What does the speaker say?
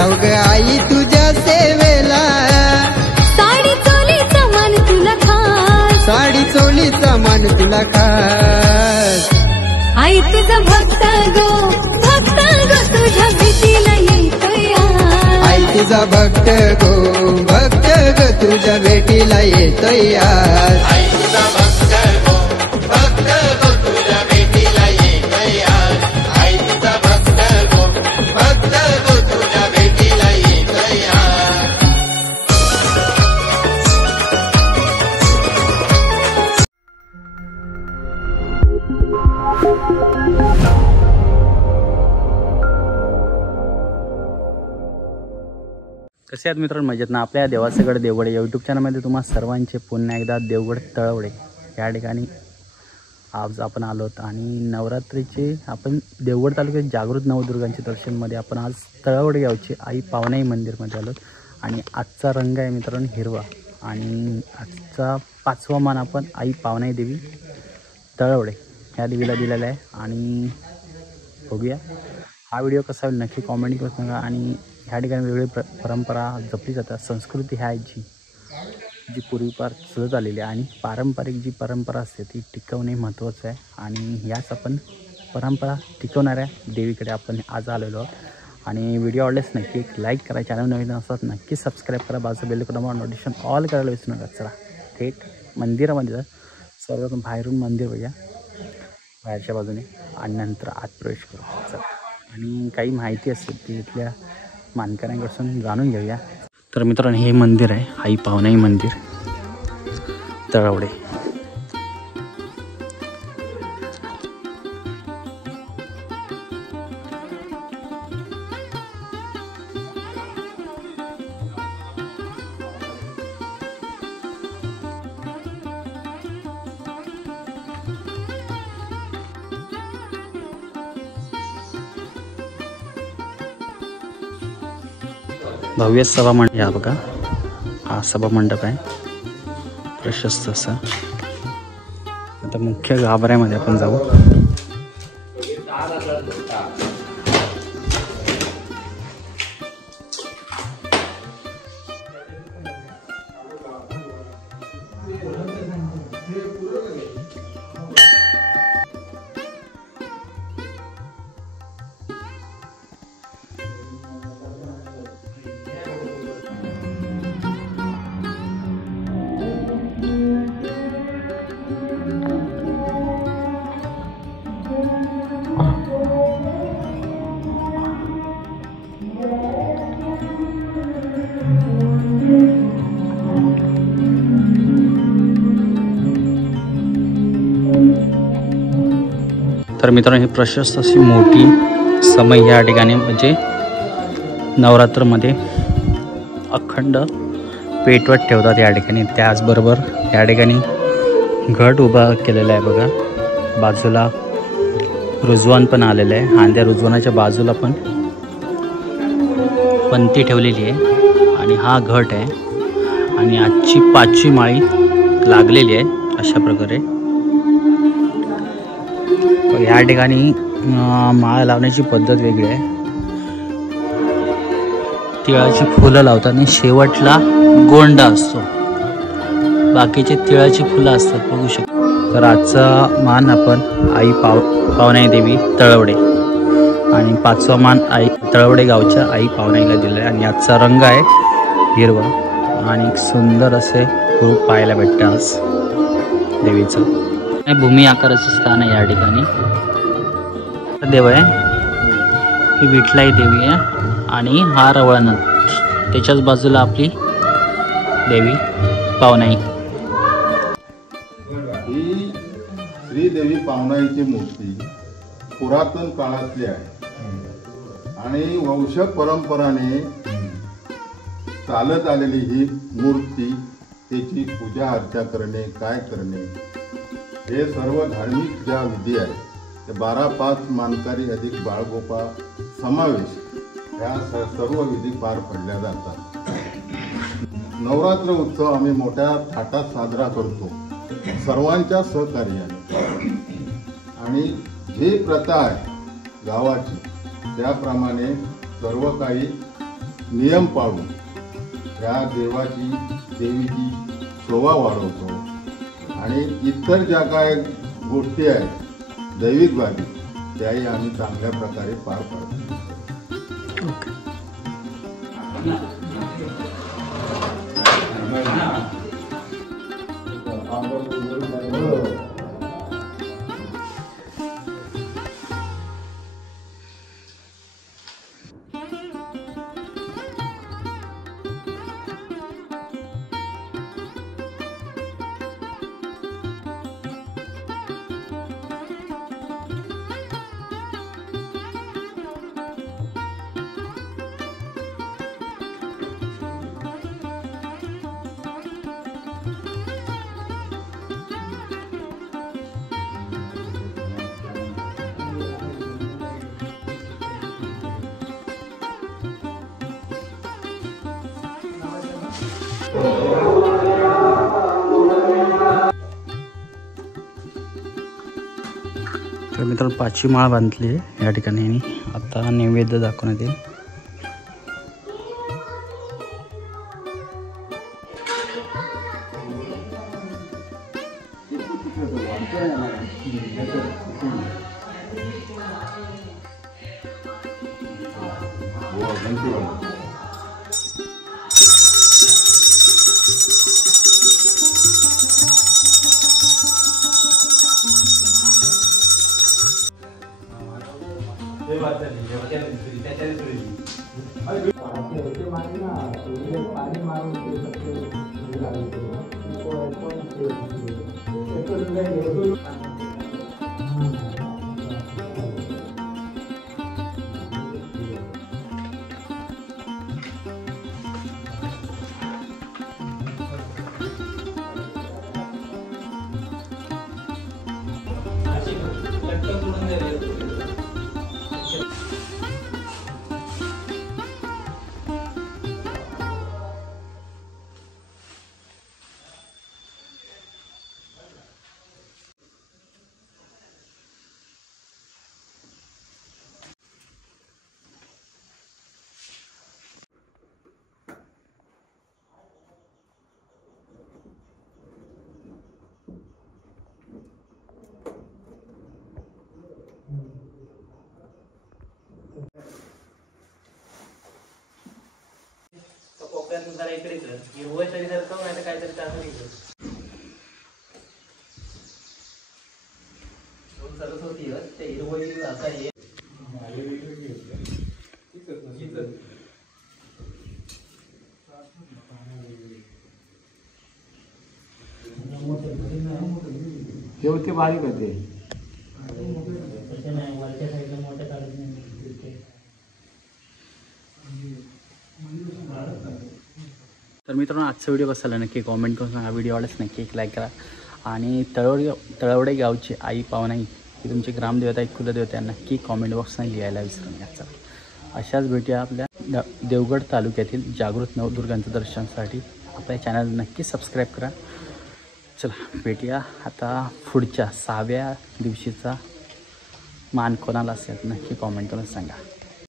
जाऊ ग आई तुझ्या सेवेला, साडी चोलीचा मान तुला खास, साडी चोलीचा मान तुला खास. आई तुझा भक्त गो तुझ्या भेटीला येतोय आज. आई तुझा भक्त ग तुझ्या भेटीला येतोय आज. आई तुझा भक्त गो तुझ्या भेटीला येतोय आज. आई तुझा भक्त गो तुझ्या भेटीला येतोय आज. कसे आहेत मित्रांनो, मजेत ना. आपल्या देवाचेगड देवगड यूट्यूब चॅनलमध्ये तुम्हा सर्वांचे पुन्हा एकदा देवगड तळवडे या ठिकाणी आज आपण आलो आहोत. आणि नवरात्रीचे आपण देवगड तालुक्यात जागृत नवदुर्गांचे दर्शनमध्ये आपण आज तळवडे गावचे आई पावनाई मंदिरमध्ये आलो. आणि आजचा रंग आहे मित्रांनो हिरवा. आणि आजचा 5वा मान आपण आई पावनाई देवी तळवडे ह्या देवीला दिलेला आहे. आणि बघूया हा व्हिडिओ कसा होईल नक्की कॉमेंट करून सांगा. आणि ह्या ठिकाणी वेगवेगळी परंपरा जपली जातात. संस्कृती ह्या जी पूर्वीपार चालत आलेली आहे आणि पारंपरिक जी परंपरा असते ती टिकवणे महत्त्वाचं आहे. आणि याच आपण परंपरा टिकवणाऱ्या देवीकडे आपण आज आलेलो आहोत. आणि व्हिडिओ आवडल्यास नक्की एक लाईक करा. चॅनल नवीन असतात नक्की सबस्क्राईब करा. बाजू बेल दाबा, नोटिफिकेशन ऑल करायला विसरू नका. चला थेट मंदिरामध्ये जा. सर्वात बाहेरून मंदिर बघूया बाहेरच्या बाजूने आणि नंतर आत प्रवेश करू. चला आणि काही माहिती असेल ती इथल्या मानकऱ्यांकडून जाणून घेऊया. तर मित्रांनो हे मंदिर आहे आई पावनाई मंदिर तळवडे. भव्य सभा मंडप हा बघा, हा सभा मंडप आहे प्रशस्त असा. आता मुख्य गाभाऱ्यामध्ये आपण जाऊ. तर मित्रांनो ही प्रशस्त अशी मोठी समय या ठिकाणी म्हणजे नवरात्रमध्ये अखंड पेटवत ठेवतात या ठिकाणी. त्याचबरोबर या ठिकाणी घट उभा केलेला आहे बघा. बाजूला रुजवान पण आलेलं आहे आणि त्या रुजवानाच्या बाजूला पण पंती ठेवलेली आहे. आणि हा घट आहे आणि आजची 5वी माळी लागलेली आहे अशा प्रकारे. या ठिकाणी माळ लावण्याची पद्धत वेगळी आहे. तिळाची फुलं लावतात आणि शेवटला गोंडा असतो. बाकीचे तिळाची फुलं असतात बघू शकतो. तर आजचा मान आपण आई पावनाई देवी तळवडे आणि 5वा मान आई तळवडे गावच्या आई पावनाईला दिला आहे. आणि आजचा रंग आहे हिरवा आणि सुंदर असे रूप पाहायला भेटते आज देवीचं. भूमी आकाराचं स्थान आहे या ठिकाणी. देव आहे ही विठलाई देवी आहे आणि हा रवळनाथ, त्याच्याच बाजूला आपली देवी पावनाई. ही श्रीदेवी पावनाईची मूर्ती पुरातन काळातली आहे आणि वंश परंपराने चालत आलेली ही मूर्ती, त्याची पूजा अर्चा करणे, काय करणे हे सर्व धार्मिक ज्या विधी आहेत ते 12-5 मानकरी अधिक बाळगोपा समावेश ह्या सर्व विधी पार पडल्या जातात. नवरात्र उत्सव आम्ही मोठ्या थाटात साजरा करतो सर्वांच्या सहकार्याने. आणि जी प्रथा आहे गावाची त्याप्रमाणे सर्व काही नियम पाळून या देवीची शोभा वाढवतो आणि इतर ज्या काय गोष्टी आहेत दैविक बाबी त्याही आम्ही चांगल्या प्रकारे पार पाडतो. तर मित्रांनो 5ची माळ बांधली आहे या ठिकाणी आणि आता नैवेद्य दाखवण्यात येईल. जरा इकडे कर हिरवं तरी जर का नाही तर काहीतरी त्याचं नाही सरस्वती ते हिरवं आता हे ते बारीक होते वरच्या साईडला मोठ्या काढत नाही. तर मित्रांनो आजचा व्हिडिओ कसा आला नक्की कॉमेंट करून सांगा. व्हिडिओ आवडल्यास नक्की एक लाईक करा आणि तळवडे गावची आई पावनाई ही तुमची ग्रामदेवता एक कुलदेवता आहे नक्की कॉमेंट बॉक्सने लिहायला विसरू नका. चला अशाच भेटूया आपल्या देवगड तालुक्यातील जागृत नवदुर्गांचं दर्शनासाठी आपल्या चॅनल नक्की सबस्क्राईब करा. चला भेटूया आता पुढच्या 6व्या दिवशीचा मान कोणाला असेल नक्की कॉमेंट करून सांगा.